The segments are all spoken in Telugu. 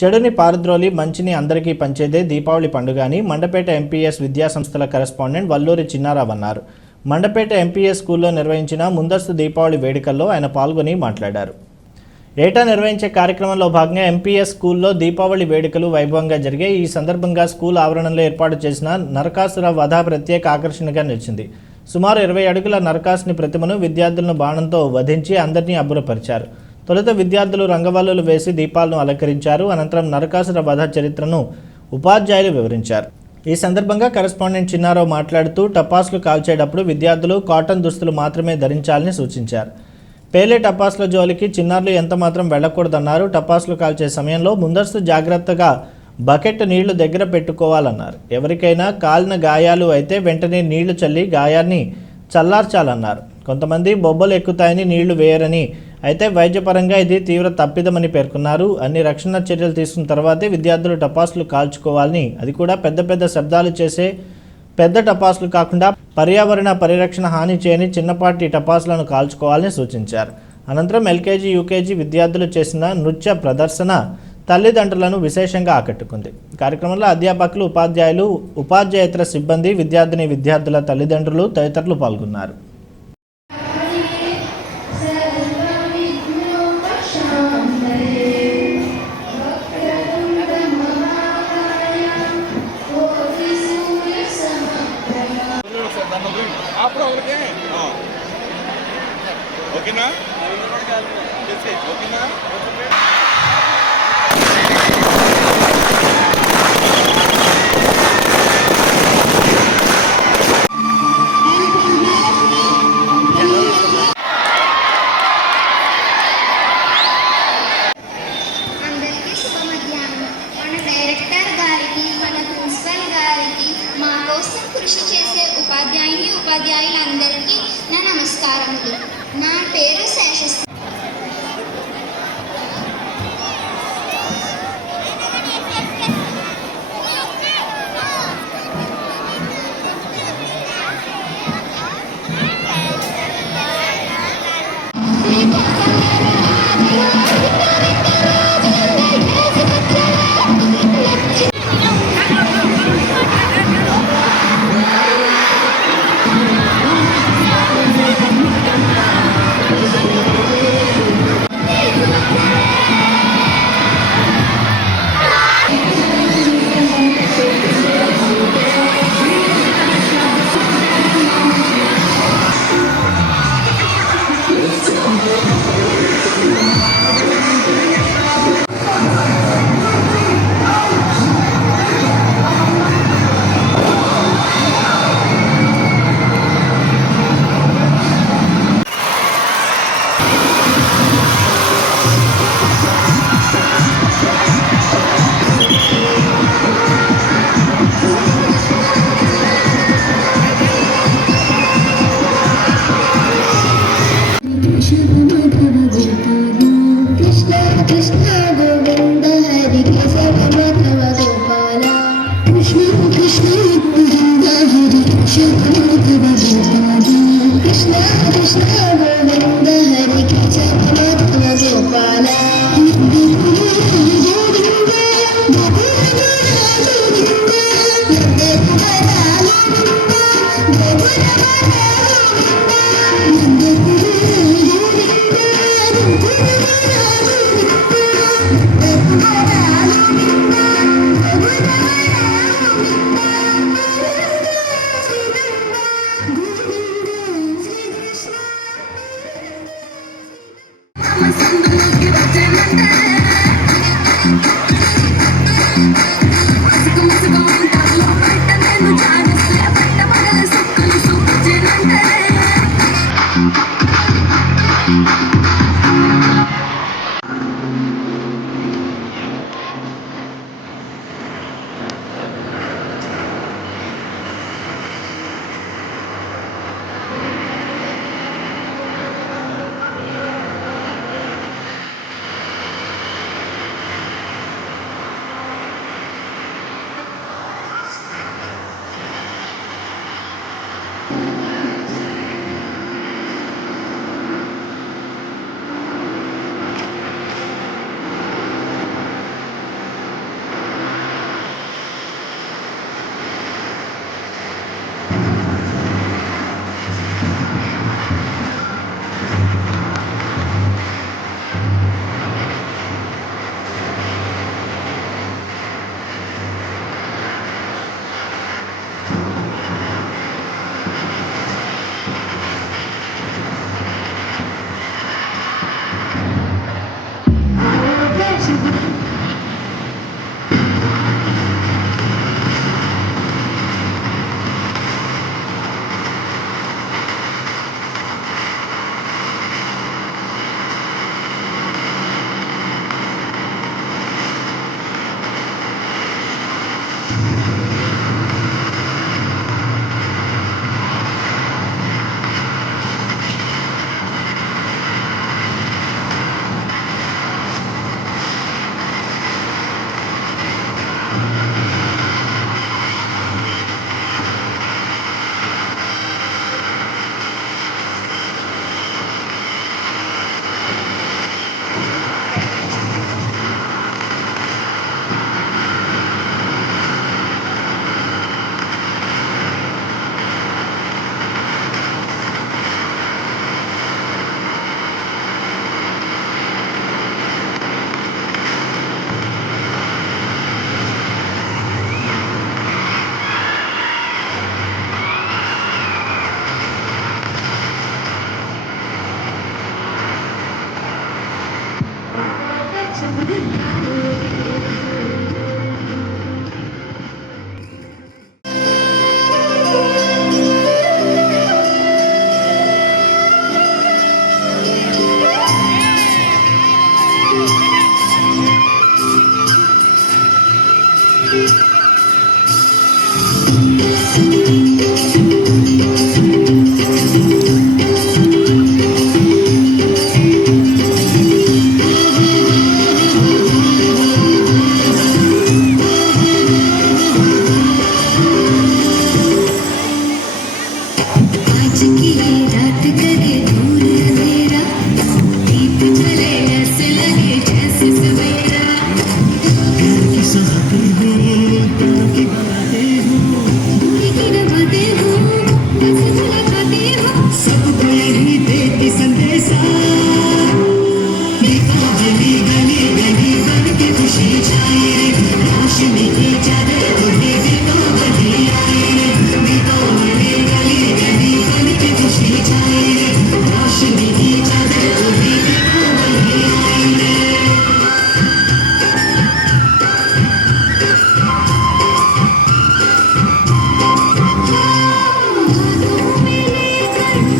చెడుని పారద్రోలి మంచిని అందరికీ పంచేదే దీపావళి పండుగ అని మండపేట ఎంపీఎస్ విద్యాసంస్థల కరెస్పాండెంట్ వల్లూరి చిన్నారావు అన్నారు. మండపేట ఎంపీఎస్ స్కూల్లో నిర్వహించిన ముందస్తు దీపావళి వేడుకల్లో ఆయన పాల్గొని మాట్లాడారు. ఏటా నిర్వహించే కార్యక్రమంలో భాగంగా ఎంపీఎస్ స్కూల్లో దీపావళి వేడుకలు వైభవంగా జరిగాయి. ఈ సందర్భంగా స్కూల్ ఆవరణలో ఏర్పాటు చేసిన నరకాసుర వధ ప్రత్యేక ఆకర్షణగా నిలిచింది. సుమారు 20 అడుగుల నరకాసుని ప్రతిమను విద్యార్థులను బాణంతో వధించి అందరినీ అబ్బురపరిచారు. తొలుత విద్యార్థులు రంగవల్లులు వేసి దీపాలను అలంకరించారు. అనంతరం నరకాసుర వధ చరిత్రను ఉపాధ్యాయులు వివరించారు. ఈ సందర్భంగా కరెస్పాండెంట్ చిన్నారావు మాట్లాడుతూ టపాసులు కాల్చేటప్పుడు విద్యార్థులు కాటన్ దుస్తులు మాత్రమే ధరించాలని సూచించారు. పేలే టపాసుల జోలికి చిన్నారులు ఎంతమాత్రం వెళ్లకూడదన్నారు. టపాసులు కాల్చే సమయంలో ముందస్తు జాగ్రత్తగా బకెట్ నీళ్లు దగ్గర పెట్టుకోవాలన్నారు. ఎవరికైనా కాలిన గాయాలు అయితే వెంటనే నీళ్లు చల్లి గాయాన్ని చల్లార్చాలన్నారు. కొంతమంది బొబ్బలు ఎక్కుతాయని నీళ్లు వేయరని, అయితే వైద్యపరంగా ఇది తీవ్ర తప్పిదమని పేర్కొన్నారు. అన్ని రక్షణ చర్యలు తీసుకున్న తర్వాతే విద్యార్థులు టపాసులు కాల్చుకోవాలని, అది కూడా పెద్ద పెద్ద శబ్దాలు చేసే పెద్ద టపాసులు కాకుండా పర్యావరణ పరిరక్షణ హాని చేయని చిన్నపాటి టపాసులను కాల్చుకోవాలని సూచించారు. అనంతరం ఎల్కేజీ, యూకేజీ విద్యార్థులు చేసిన నృత్య ప్రదర్శన తల్లిదండ్రులను విశేషంగా ఆకట్టుకుంది. కార్యక్రమంలో అధ్యాపకులు, ఉపాధ్యాయులు, ఉపాధ్యాయేతర సిబ్బంది, విద్యార్థుల తల్లిదండ్రులు తదితరులు పాల్గొన్నారు. ఓకేనా ఓకేనా కృషి చేసే ఉపాధ్యాయులందరికీ నా నమస్కారములు. నా పేరు శేషశ్రీ. आज की रात करे दूर अंधेरा, दीप जले ऐसे लगे जैसे सवेरा। प्यार की सौगातें हो, प्यार की बातें हो, दूरी की नबातें हो, ऐसे मुलाकातें हो, सबको यही देती संदेशा। दीपावली गली गली बन के खुशी छाई रे, रोशनी की चादर ओढ़े दीपावली आई रे। दीपावली गली गली बन के खुशी छाई रे, रोशनी की चादर ओढ़े दीपावली आई रे।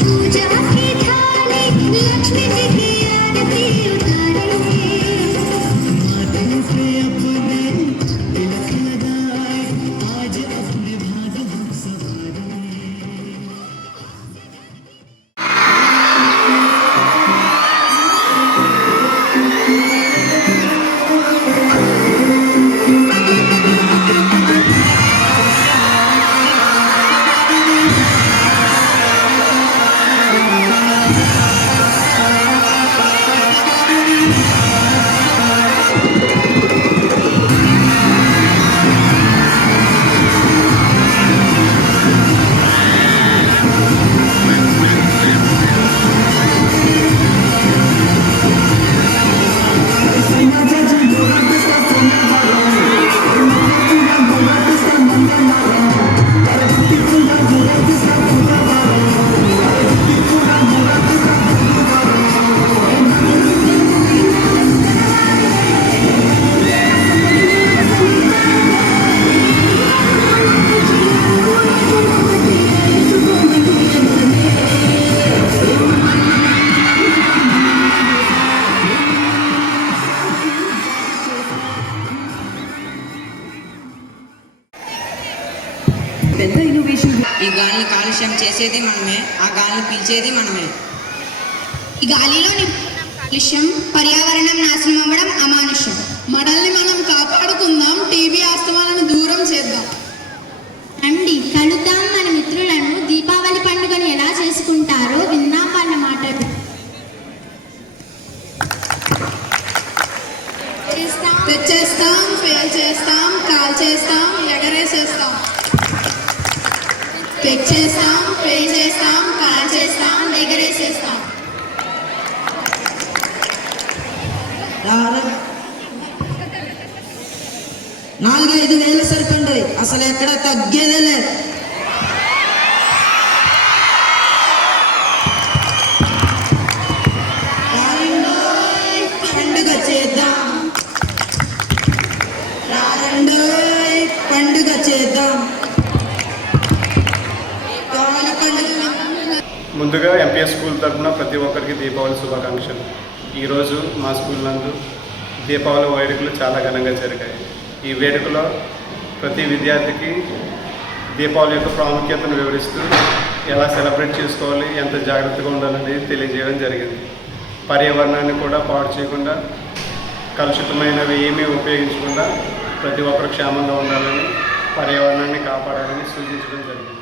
पूजा की थाली लक्ष्मी जी की आरती उतारेंगे, माथे पे अपने तिलक लगाए, आज अपने भाग हम सवारेंगे। పెద్ద ఇన్నోవేషన్. ఈ గాలిని కాలుష్యం చేసేది మనమే, ఆ గాలిని పీల్చేది మనమే. ఈ గాలిలో కాలుష్యం, పర్యావరణం నాశనం అవ్వడం అమానుష్యం. మనల్ని మనం కాపాడుకుందాం, టీవీ ఆస్తమాలను దూరం చేద్దాం. రండి కలుద్దాం మన మిత్రులను. దీపావళి పండుగను ఎలా చేసుకుంటారో విందాం వాళ్ళ మాటలు. తెచ్చేస్తాం, పేల్ చేస్తాం, కాల్ చేస్తాం, ఎగరేసేస్తాం. తెచ్చేస్తాం, పే చేస్తాం, కాల్ చేస్తాం, ఎగరేసేస్తాం. 4-5 వేలు సరిపండి, అసలు ఎక్కడ తగ్గేదే లేదు. పండుగ చేద్దాం, పండుగ చేద్దాం. ముందుగా ఎంపీఎస్ స్కూల్ తరఫున ప్రతి ఒక్కరికి దీపావళి శుభాకాంక్షలు. ఈరోజు మా స్కూల్ నందు దీపావళి వేడుకలు చాలా ఘనంగా జరిగాయి. ఈ వేడుకలో ప్రతి విద్యార్థికి దీపావళి యొక్క ప్రాముఖ్యతను వివరిస్తూ ఎలా సెలబ్రేట్ చేసుకోవాలి, ఎంత జాగ్రత్తగా ఉండాలనేది తెలియజేయడం జరిగింది. పర్యావరణాన్ని కూడా పాడు చేయకుండా, కలుషితమైనవి ఏమీ ఉపయోగించకుండా ప్రతి ఒక్కరు క్షేమంగా ఉండాలని, పర్యావరణాన్ని కాపాడాలని సూచించడం జరిగింది.